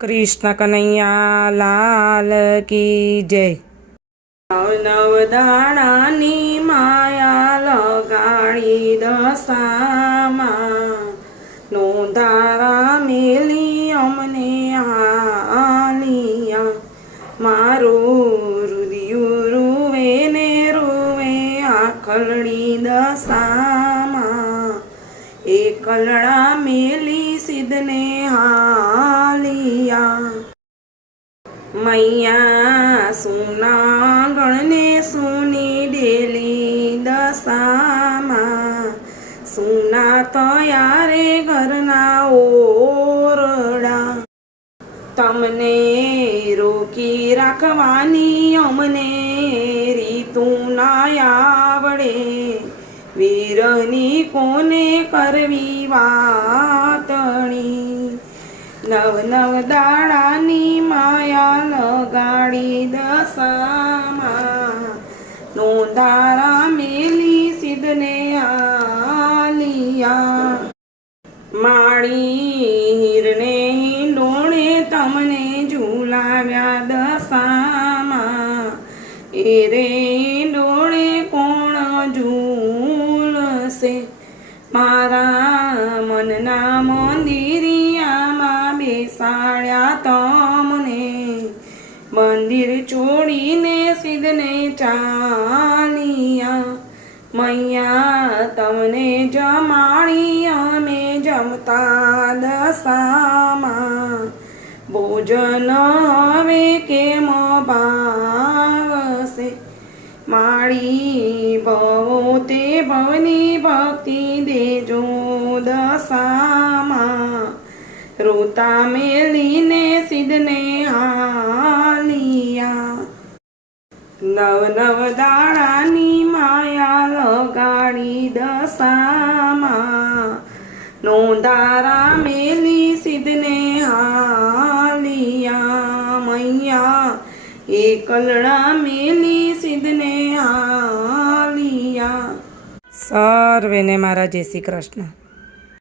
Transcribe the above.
કૃષ્ણ કનૈયા લાલ કી જય. નવ દાણાની માયા લગાડી દશામાં. નોંધારા મેલી અમને આલિયા. મારું રુદિયું રૂવે ને રૂવે આખલડી એ કલડા મેલી મૈયા સુના ગણને સુની ડેલી દશામાં. સુના તયારે ઘરના ઓરડા. તમને રોકી રાખવાની અમને રીતું ના આવડે. વીરની કોને કરવી વાતણી? નવ નવ દાડાની માયા લગાડી દશામાં. નોંધારા મેલી સિદ્ધને આલિયા. માળી હીરને હિંડોળે તમને ઝૂલાવ્યા દશામાં. એ રે ડોળે કોણ ઝૂલશે? મારા મનના મંદિરિયામાં બેસાડ્યા તમને, મંદિર છોડીને સિદ્ધને ચાલિયા. મૈયા તમને જમાડી અમે જમતા દશામાં. ભોજન હવે કેમ ભાવશે? માળી ભવો તે ભવની ભક્તિ દેજો દશામાં. રોતા મેલીને સિદ્ધને હાલિયા. નવ નવ દાડાની માયા લગાડી દશામાં. નોંધારા મેલી સિદ્ધને હાલિયા મૈયા. એકલડા મેલી સિદ્ધને હાલિયા. સર્વેને મારા જય શ્રી કૃષ્ણ.